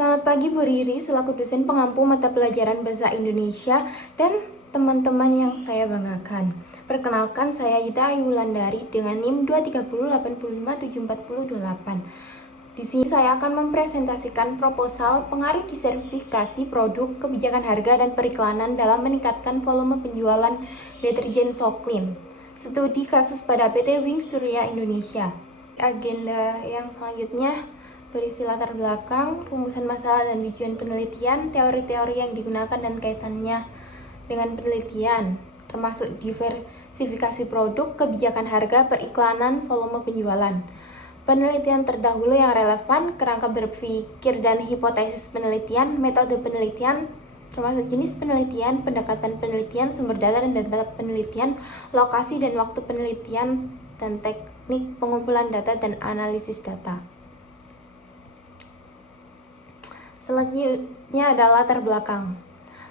Selamat pagi Bu Riri, selaku dosen pengampu mata pelajaran Bahasa Indonesia dan teman-teman yang saya banggakan. Perkenalkan, saya Ida Ayu Wulandari dengan NIM 23085574028. Di sini saya akan mempresentasikan proposal pengaruh diversifikasi produk, kebijakan harga, dan periklanan dalam meningkatkan volume penjualan deterjen Soklin. Studi kasus pada PT Wings Surya Indonesia. Agenda yang selanjutnya berisi latar belakang, rumusan masalah dan tujuan penelitian, teori-teori yang digunakan dan kaitannya dengan penelitian, termasuk diversifikasi produk, kebijakan harga, periklanan, volume penjualan. Penelitian terdahulu yang relevan, kerangka berpikir dan hipotesis penelitian, metode penelitian, termasuk jenis penelitian, pendekatan penelitian, sumber data dan data penelitian, lokasi dan waktu penelitian, dan teknik pengumpulan data dan analisis data. Selanjutnya adalah latar belakang.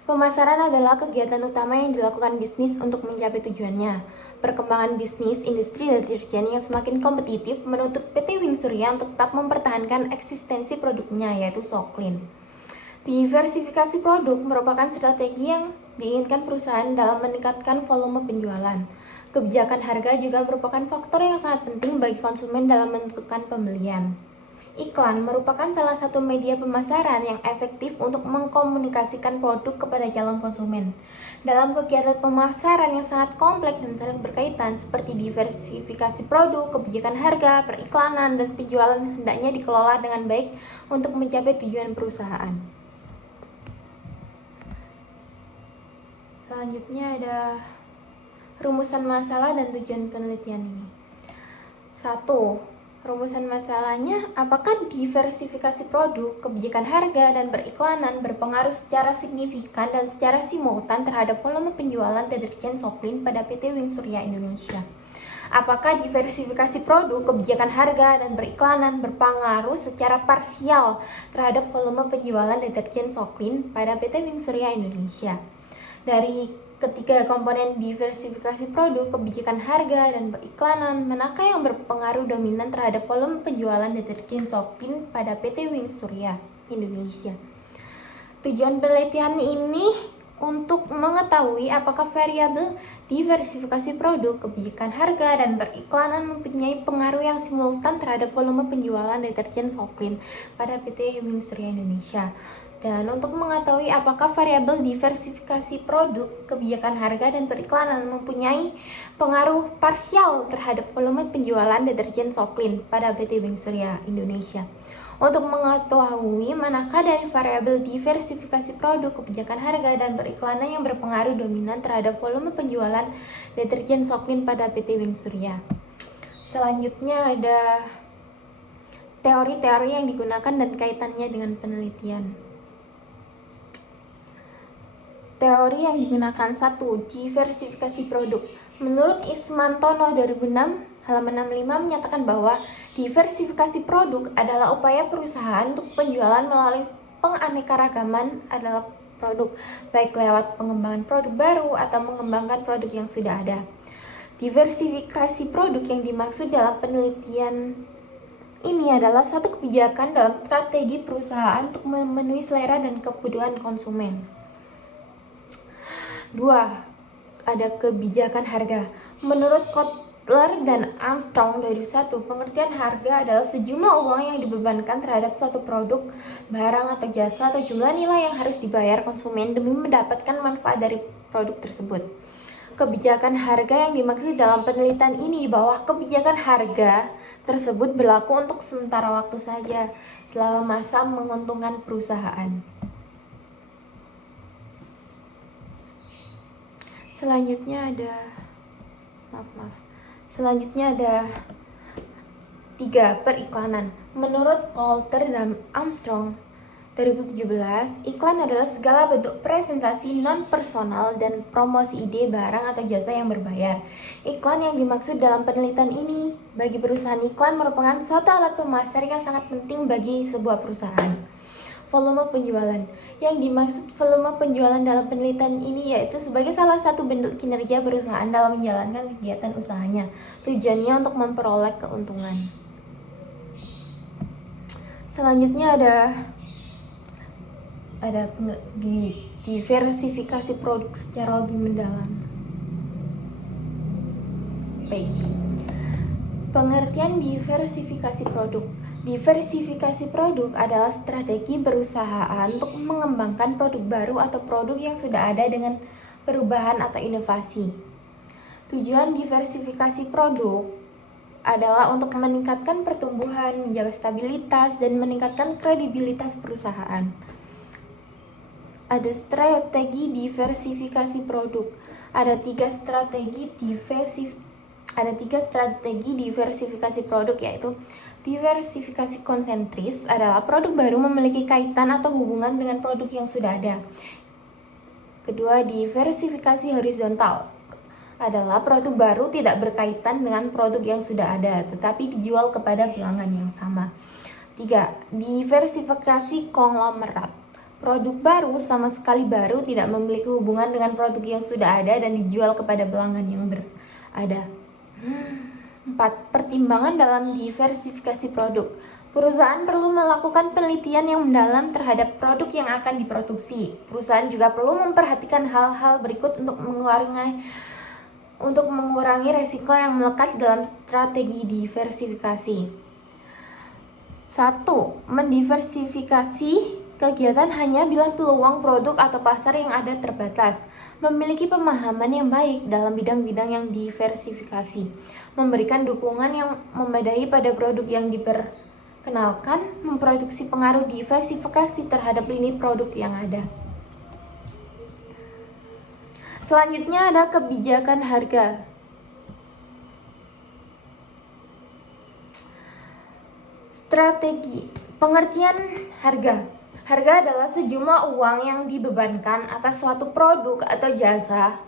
Pemasaran adalah kegiatan utama yang dilakukan bisnis untuk mencapai tujuannya. Perkembangan bisnis industri deterjen yang semakin kompetitif menuntut PT Wings Surya untuk tetap mempertahankan eksistensi produknya, yaitu Soklin. Diversifikasi produk merupakan strategi yang diinginkan perusahaan dalam meningkatkan volume penjualan. Kebijakan harga juga merupakan faktor yang sangat penting bagi konsumen dalam menentukan pembelian. Iklan merupakan salah satu media pemasaran yang efektif untuk mengkomunikasikan produk kepada calon konsumen. Dalam kegiatan pemasaran yang sangat kompleks dan saling berkaitan seperti diversifikasi produk, kebijakan harga, periklanan, dan penjualan hendaknya dikelola dengan baik untuk mencapai tujuan perusahaan. Selanjutnya ada rumusan masalah dan tujuan penelitian ini. 1. Rumusan masalahnya, apakah diversifikasi produk, kebijakan harga, dan periklanan berpengaruh secara signifikan dan secara simultan terhadap volume penjualan deterjen Soklin pada PT Wings Surya Indonesia? Apakah diversifikasi produk, kebijakan harga, dan periklanan berpengaruh secara parsial terhadap volume penjualan deterjen Soklin pada PT Wings Surya Indonesia? Dari ketiga komponen diversifikasi produk, kebijakan harga, dan periklanan, manakah yang berpengaruh dominan terhadap volume penjualan deterjen Soklin pada PT Wings Surya Indonesia? Tujuan penelitian ini untuk mengetahui apakah variabel diversifikasi produk, kebijakan harga, dan periklanan mempunyai pengaruh yang simultan terhadap volume penjualan deterjen Soklin pada PT Wings Surya Indonesia. Dan untuk mengetahui apakah variabel diversifikasi produk, kebijakan harga, dan periklanan mempunyai pengaruh parsial terhadap volume penjualan deterjen Soklin pada PT Wings Surya Indonesia. Untuk mengetahui manakah dari variabel diversifikasi produk, kebijakan harga, dan periklanan yang berpengaruh dominan terhadap volume penjualan deterjen Soklin pada PT Wings Surya. Selanjutnya ada teori-teori yang digunakan dan kaitannya dengan penelitian. Teori yang digunakan 1. Diversifikasi produk. Menurut Ismantono 2006, halaman 65 menyatakan bahwa diversifikasi produk adalah upaya perusahaan untuk penjualan melalui penganekaragaman adalah produk, baik lewat pengembangan produk baru atau mengembangkan produk yang sudah ada. Diversifikasi produk yang dimaksud dalam penelitian ini adalah suatu kebijakan dalam strategi perusahaan untuk memenuhi selera dan kebutuhan konsumen. 2. Ada kebijakan harga. Menurut Kotler dan Armstrong 2001, pengertian harga adalah sejumlah uang yang dibebankan terhadap suatu produk, barang, atau jasa, atau jumlah nilai yang harus dibayar konsumen demi mendapatkan manfaat dari produk tersebut. Kebijakan harga yang dimaksud dalam penelitian ini bahwa kebijakan harga tersebut berlaku untuk sementara waktu saja selama masa menguntungkan perusahaan. Selanjutnya ada 3. Periklanan. Menurut Coulter dan Armstrong 2017, iklan adalah segala bentuk presentasi non-personal dan promosi ide, barang, atau jasa yang berbayar. Iklan yang dimaksud dalam penelitian ini bagi perusahaan, iklan merupakan suatu alat pemasar yang sangat penting bagi sebuah perusahaan. Volume penjualan. Yang dimaksud volume penjualan dalam penelitian ini yaitu sebagai salah satu bentuk kinerja perusahaan dalam menjalankan kegiatan usahanya. Tujuannya untuk memperoleh keuntungan. Selanjutnya ada diversifikasi produk secara lebih mendalam. Baik. Pengertian diversifikasi produk. Diversifikasi produk adalah strategi perusahaan untuk mengembangkan produk baru atau produk yang sudah ada dengan perubahan atau inovasi. Tujuan diversifikasi produk adalah untuk meningkatkan pertumbuhan, menjaga stabilitas, dan meningkatkan kredibilitas perusahaan. Ada strategi diversifikasi produk. Ada tiga strategi diversifikasi produk, yaitu diversifikasi konsentris adalah produk baru memiliki kaitan atau hubungan dengan produk yang sudah ada. Kedua, diversifikasi horizontal adalah produk baru tidak berkaitan dengan produk yang sudah ada tetapi dijual kepada pelanggan yang sama. Tiga, diversifikasi konglomerat. Produk baru sama sekali baru tidak memiliki hubungan dengan produk yang sudah ada dan dijual kepada pelanggan yang berada. 4. Pertimbangan dalam diversifikasi produk. Perusahaan perlu melakukan penelitian yang mendalam terhadap produk yang akan diproduksi. Perusahaan juga perlu memperhatikan hal-hal berikut untuk mengurangi resiko yang melekat dalam strategi diversifikasi. 1. Mendiversifikasi kegiatan hanya bila peluang produk atau pasar yang ada terbatas. Memiliki pemahaman yang baik dalam bidang-bidang yang diversifikasi. Memberikan dukungan yang memadai pada produk yang diperkenalkan. Memproduksi pengaruh diversifikasi terhadap lini produk yang ada. Selanjutnya ada kebijakan harga. Strategi. Pengertian harga. Harga adalah sejumlah uang yang dibebankan atas suatu produk atau jasa.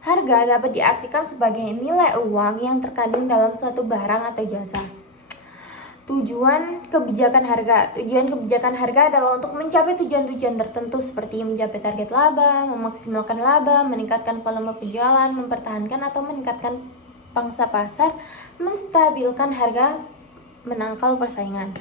Harga dapat diartikan sebagai nilai uang yang terkandung dalam suatu barang atau jasa. Tujuan kebijakan harga. Tujuan kebijakan harga adalah untuk mencapai tujuan-tujuan tertentu seperti mencapai target laba, memaksimalkan laba, meningkatkan volume penjualan, mempertahankan atau meningkatkan pangsa pasar, menstabilkan harga, menangkal persaingan.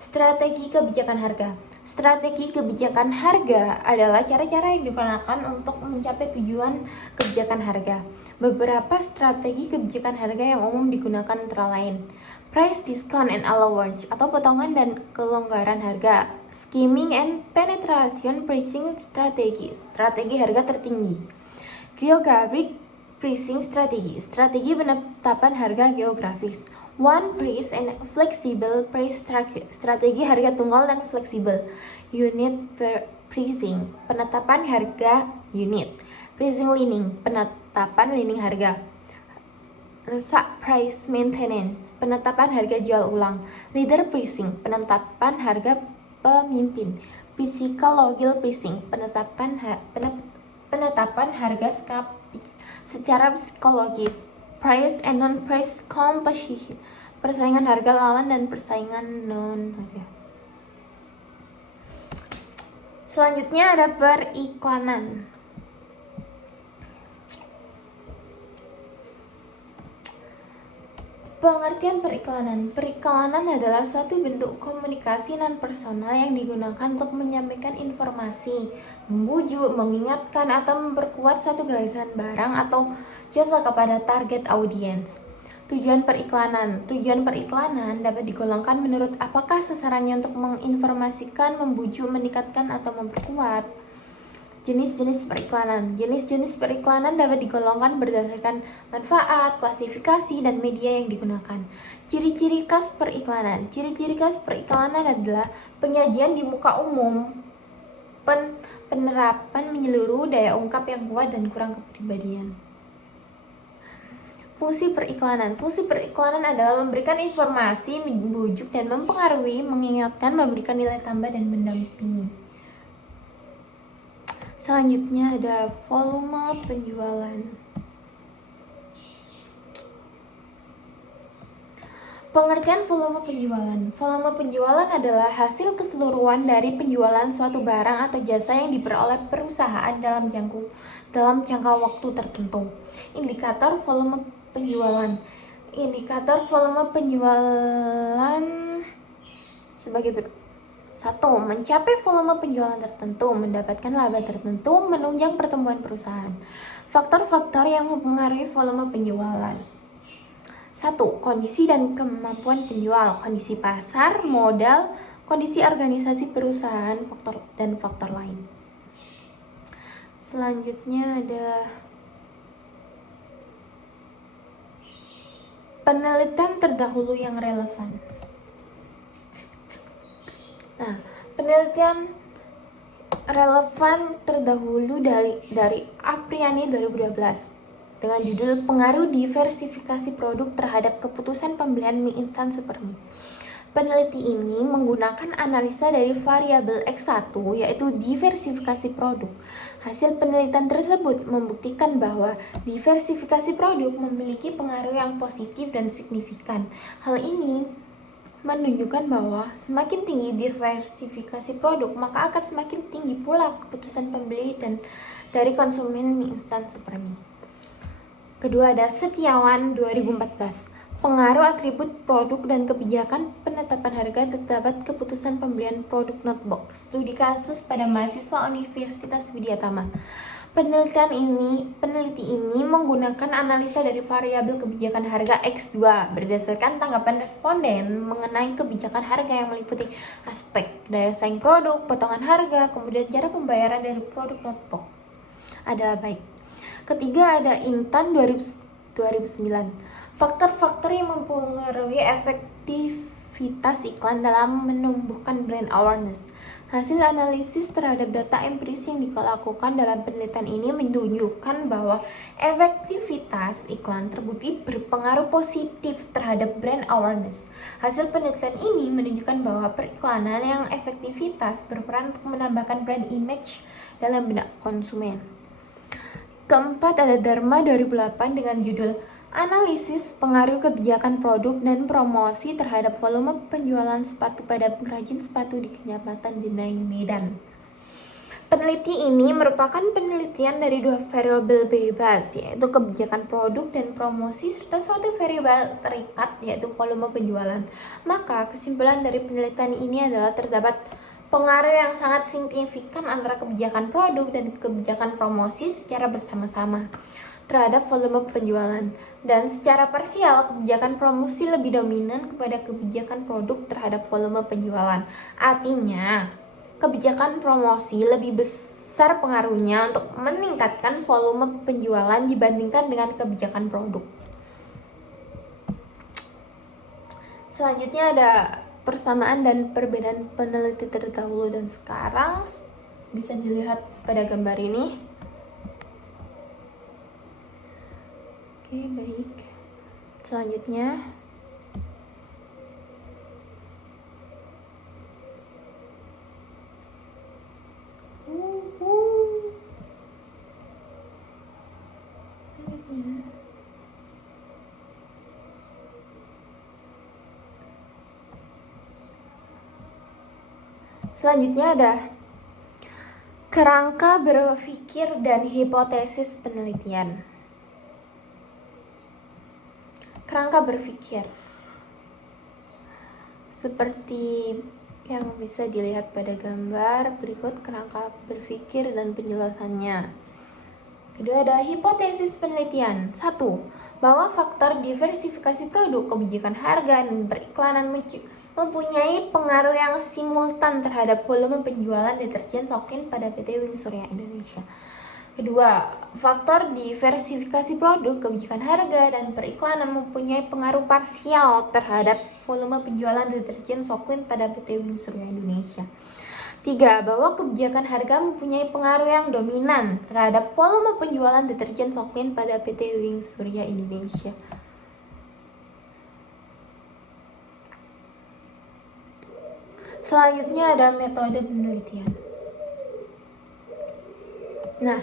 Strategi kebijakan harga. Strategi kebijakan harga adalah cara-cara yang digunakan untuk mencapai tujuan kebijakan harga. Beberapa strategi kebijakan harga yang umum digunakan antara lain: price discount and allowance atau potongan dan kelonggaran harga, skimming and penetration pricing strategi, strategi harga tertinggi, geographic pricing strategi, strategi penetapan harga geografis, one price and flexible price structure, strategi harga tunggal dan fleksibel, unit pricing, penetapan harga unit, pricing leaning, penetapan leaning harga, resak price maintenance, penetapan harga jual ulang, leader pricing, penetapan harga pemimpin, psychological pricing, penetapan harga secara psikologis, price and non-price competition, persaingan harga lawan dan persaingan non-harga. Selanjutnya ada periklanan. Pengertian periklanan. Periklanan adalah suatu bentuk komunikasi non-personal yang digunakan untuk menyampaikan informasi, membujuk, mengingatkan, atau memperkuat suatu gagasan barang atau jasa kepada target audiens. Tujuan periklanan. Tujuan periklanan dapat digolongkan menurut apakah sasarannya untuk menginformasikan, membujuk, meningkatkan, atau memperkuat. Jenis-jenis periklanan. Jenis-jenis periklanan dapat digolongkan berdasarkan manfaat, klasifikasi, dan media yang digunakan. Ciri-ciri khas periklanan. Ciri-ciri khas periklanan adalah penyajian di muka umum, penerapan menyeluruh, daya ungkap yang kuat, dan kurang kepribadian. Fungsi periklanan. Fungsi periklanan adalah memberikan informasi, membujuk, dan mempengaruhi, mengingatkan, memberikan nilai tambah, dan mendampingi. Selanjutnya ada volume penjualan. Pengertian volume penjualan. Volume penjualan adalah hasil keseluruhan dari penjualan suatu barang atau jasa yang diperoleh perusahaan dalam jangka waktu tertentu. Indikator volume penjualan. Indikator volume penjualan sebagai berikut. 1. 1. Mencapai volume penjualan tertentu, mendapatkan laba tertentu, menunjang pertumbuhan perusahaan. Faktor-faktor yang mempengaruhi volume penjualan. 1. Kondisi dan kemampuan penjual, kondisi pasar, modal, kondisi organisasi perusahaan, faktor lain. Selanjutnya ada penelitian terdahulu yang relevan. Nah, penelitian relevan terdahulu dari Apriani 2012 dengan judul Pengaruh Diversifikasi Produk Terhadap Keputusan Pembelian Mie Instan Supermie. Peneliti ini menggunakan analisa dari variabel X1, yaitu diversifikasi produk. Hasil penelitian tersebut membuktikan bahwa diversifikasi produk memiliki pengaruh yang positif dan signifikan. Hal ini menunjukkan bahwa semakin tinggi diversifikasi produk, maka akan semakin tinggi pula keputusan pembeli dan dari konsumen mie instan Supermie. Kedua ada Setiawan 2014. Pengaruh atribut produk dan kebijakan penetapan harga terhadap keputusan pembelian produk notebook. Studi kasus pada mahasiswa Universitas Widyatama. Peneliti ini menggunakan analisa dari variabel kebijakan harga X2 berdasarkan tanggapan responden mengenai kebijakan harga yang meliputi aspek daya saing produk, potongan harga, kemudian cara pembayaran dari produk notebook adalah baik. Ketiga ada Intan 2009. Faktor-faktor yang mempengaruhi efektivitas iklan dalam menumbuhkan brand awareness. Hasil analisis terhadap data empiris yang dilakukan dalam penelitian ini menunjukkan bahwa efektivitas iklan terbukti berpengaruh positif terhadap brand awareness. Hasil penelitian ini menunjukkan bahwa periklanan yang efektivitas berperan untuk menambahkan brand image dalam benak konsumen. Keempat ada Dharma 2008 dengan judul Analisis Pengaruh Kebijakan Produk dan Promosi Terhadap Volume Penjualan Sepatu pada Pengrajin Sepatu di Kecamatan Denai, Medan. Peneliti ini merupakan penelitian dari dua variabel bebas, yaitu kebijakan produk dan promosi, serta suatu variabel terikat, yaitu volume penjualan. Maka kesimpulan dari penelitian ini adalah terdapat pengaruh yang sangat signifikan antara kebijakan produk dan kebijakan promosi secara bersama-sama terhadap volume penjualan, dan secara parsial kebijakan promosi lebih dominan kepada kebijakan produk terhadap volume penjualan. Artinya, kebijakan promosi lebih besar pengaruhnya untuk meningkatkan volume penjualan dibandingkan dengan kebijakan produk. Selanjutnya ada persamaan dan perbedaan peneliti terdahulu dan sekarang, bisa dilihat pada gambar ini. Oke, baik. Selanjutnya Selanjutnya ada kerangka berpikir dan hipotesis penelitian. Kerangka berpikir seperti yang bisa dilihat pada gambar berikut kerangka berpikir dan penjelasannya. Kedua ada hipotesis penelitian. 1. Bahwa faktor diversifikasi produk, kebijakan harga, dan periklanan mempunyai pengaruh yang simultan terhadap volume penjualan deterjen Soklin pada PT Wing Surya Indonesia. Kedua, faktor diversifikasi produk, kebijakan harga, dan periklanan mempunyai pengaruh parsial terhadap volume penjualan deterjen Soklin pada PT Wing Surya Indonesia. 3. Bahwa kebijakan harga mempunyai pengaruh yang dominan terhadap volume penjualan deterjen Soklin pada PT Wing Surya Indonesia. Selanjutnya ada metode penelitian. Nah,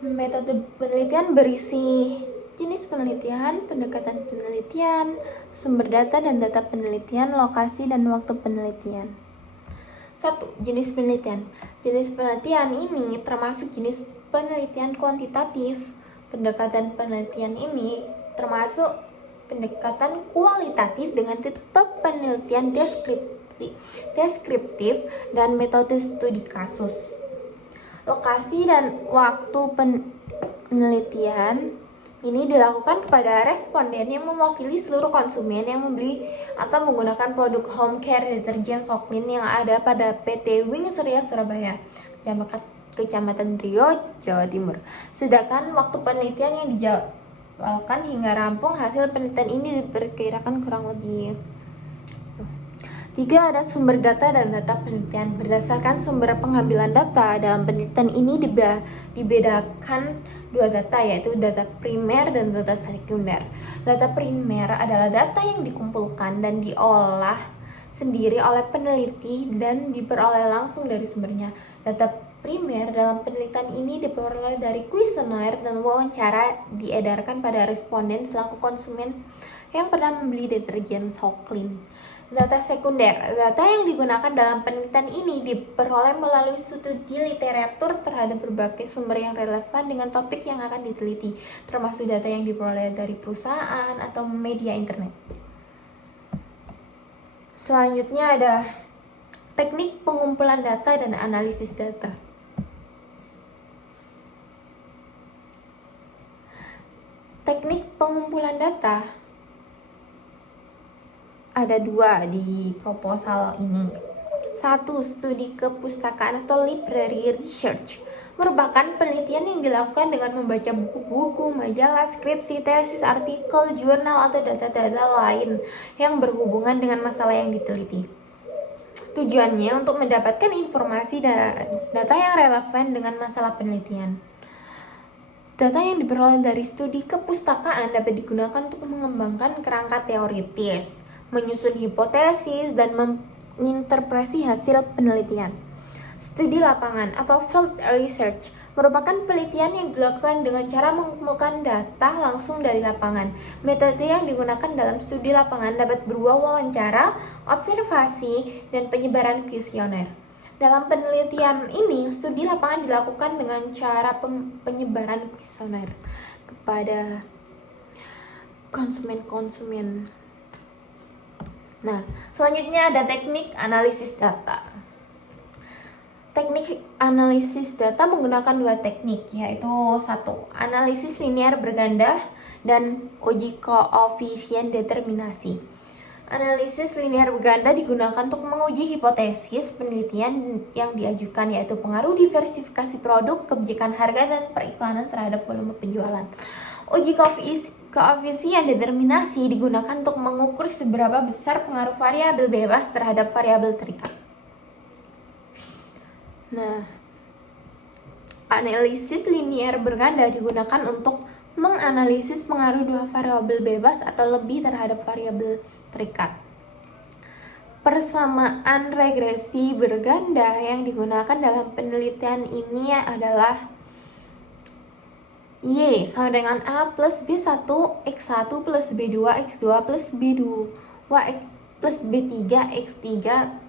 metode penelitian berisi jenis penelitian, pendekatan penelitian, sumber data dan data penelitian, lokasi dan waktu penelitian. 1. Jenis penelitian. Jenis penelitian ini termasuk jenis penelitian kuantitatif. Pendekatan penelitian ini termasuk pendekatan kualitatif dengan tipe penelitian deskriptif. deskriptif, dan metode studi kasus. Lokasi dan waktu penelitian ini dilakukan kepada responden yang mewakili seluruh konsumen yang membeli atau menggunakan produk home care deterjen Soklin yang ada pada PT Wing Surya Surabaya, Kecamatan Rio, Jawa Timur. Sedangkan waktu penelitian yang dijadwalkan hingga rampung hasil penelitian ini diperkirakan kurang lebih 3. Ada sumber data dan data penelitian. Berdasarkan sumber pengambilan data, dalam penelitian ini dibedakan 2 data, yaitu data primer dan data sekunder. Data primer adalah data yang dikumpulkan dan diolah sendiri oleh peneliti dan diperoleh langsung dari sumbernya. Data primer dalam penelitian ini diperoleh dari kuesioner dan wawancara diedarkan pada responden selaku konsumen yang pernah membeli deterjen Soklin. Data sekunder, data yang digunakan dalam penelitian ini diperoleh melalui studi literatur terhadap berbagai sumber yang relevan dengan topik yang akan diteliti, termasuk data yang diperoleh dari perusahaan atau media internet. Selanjutnya ada teknik pengumpulan data dan analisis data. Teknik pengumpulan data ada 2 di proposal ini. 1. Studi kepustakaan atau library research merupakan penelitian yang dilakukan dengan membaca buku-buku, majalah, skripsi, tesis, artikel, jurnal, atau data-data lain yang berhubungan dengan masalah yang diteliti. Tujuannya untuk mendapatkan informasi dan data yang relevan dengan masalah penelitian. Data yang diperoleh dari studi kepustakaan dapat digunakan untuk mengembangkan kerangka teoritis, menyusun hipotesis, dan menginterpretasi hasil penelitian. Studi lapangan atau field research merupakan penelitian yang dilakukan dengan cara mengumpulkan data langsung dari lapangan. Metode yang digunakan dalam studi lapangan dapat berupa wawancara, observasi, dan penyebaran kuesioner. Dalam penelitian ini, studi lapangan dilakukan dengan cara penyebaran kuesioner kepada konsumen-konsumen. Nah, selanjutnya ada teknik analisis data. Teknik analisis data menggunakan 2 teknik, yaitu 1. Analisis linear berganda dan uji koefisien determinasi. Analisis linear berganda digunakan untuk menguji hipotesis penelitian yang diajukan, yaitu pengaruh diversifikasi produk, kebijakan harga, dan periklanan terhadap volume penjualan. Uji koefisien determinasi digunakan untuk mengukur seberapa besar pengaruh variabel bebas terhadap variabel terikat. Nah, analisis linear berganda digunakan untuk menganalisis pengaruh 2 variabel bebas atau lebih terhadap variabel terikat. Persamaan regresi berganda yang digunakan dalam penelitian ini adalah Y sama dengan A plus B1 X1 plus B2 X2 plus B2 plus B3 X3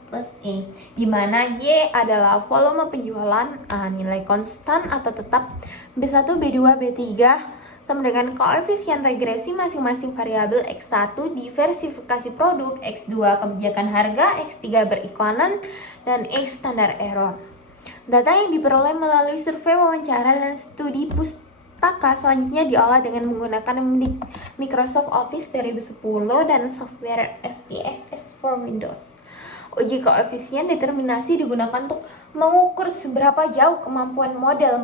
plus E, di mana Y adalah volume penjualan, A nilai konstan atau tetap, B1, B2, B3 sama dengan koefisien regresi masing-masing variabel, X1 diversifikasi produk, X2 kebijakan harga, X3 beriklanan, dan X standar error. Data yang diperoleh melalui survei, wawancara, dan studi pustaka selanjutnya diolah dengan menggunakan Microsoft Office 2010 dan software SPSS for Windows. Uji koefisien determinasi digunakan untuk mengukur seberapa jauh kemampuan model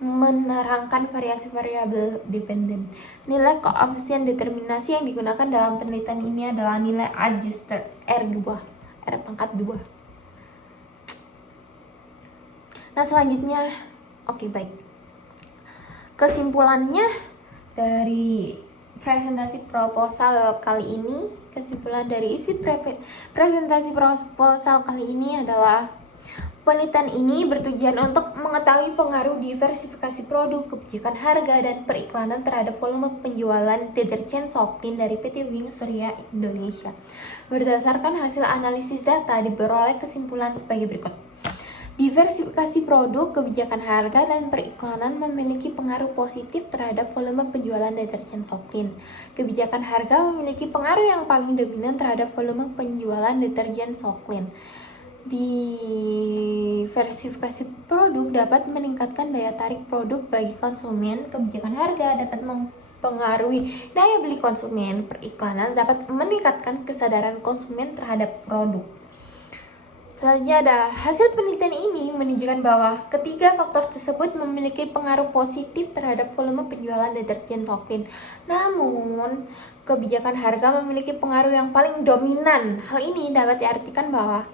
menerangkan variasi variabel dependen. Nilai koefisien determinasi yang digunakan dalam penelitian ini adalah nilai adjusted R2, R pangkat 2. Nah, selanjutnya, baik. Kesimpulannya dari presentasi proposal kali ini, kesimpulan dari isi presentasi proposal kali ini adalah penelitian ini bertujuan untuk mengetahui pengaruh diversifikasi produk, kebijakan harga, dan periklanan terhadap volume penjualan deterjen Soklin dari PT Wing Surya Indonesia. Berdasarkan hasil analisis data, diperoleh kesimpulan sebagai berikut. Diversifikasi produk, kebijakan harga, dan periklanan memiliki pengaruh positif terhadap volume penjualan deterjen Soklin. Kebijakan harga memiliki pengaruh yang paling dominan terhadap volume penjualan deterjen Soklin. Diversifikasi produk dapat meningkatkan daya tarik produk bagi konsumen. Kebijakan harga dapat mempengaruhi daya beli konsumen. Periklanan dapat meningkatkan kesadaran konsumen terhadap produk. Selanjutnya ada hasil penelitian ini menunjukkan bahwa ketiga faktor tersebut memiliki pengaruh positif terhadap volume penjualan deterjen Soklin. Namun, kebijakan harga memiliki pengaruh yang paling dominan. Hal ini dapat diartikan bahwa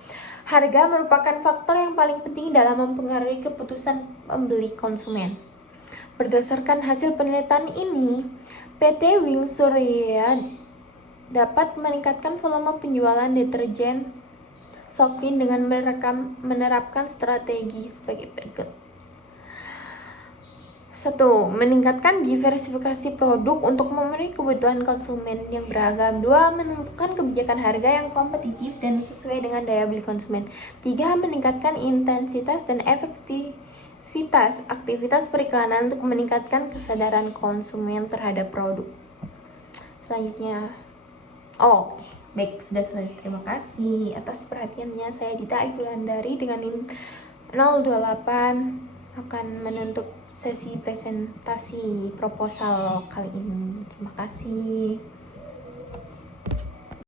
harga merupakan faktor yang paling penting dalam mempengaruhi keputusan pembeli konsumen. Berdasarkan hasil penelitian ini, PT Wings Surya dapat meningkatkan volume penjualan deterjen Soklin dengan menerapkan strategi sebagai berikut. 1. Meningkatkan diversifikasi produk untuk memenuhi kebutuhan konsumen yang beragam. 2. Menentukan kebijakan harga yang kompetitif dan sesuai dengan daya beli konsumen. 3. Meningkatkan intensitas dan efektivitas aktivitas periklanan untuk meningkatkan kesadaran konsumen terhadap produk. Selanjutnya, baik, sudah selesai. Terima kasih atas perhatiannya. Saya Dita Aigulandari dengan NIM 028 akan menutup sesi presentasi proposal kali ini. Terima kasih.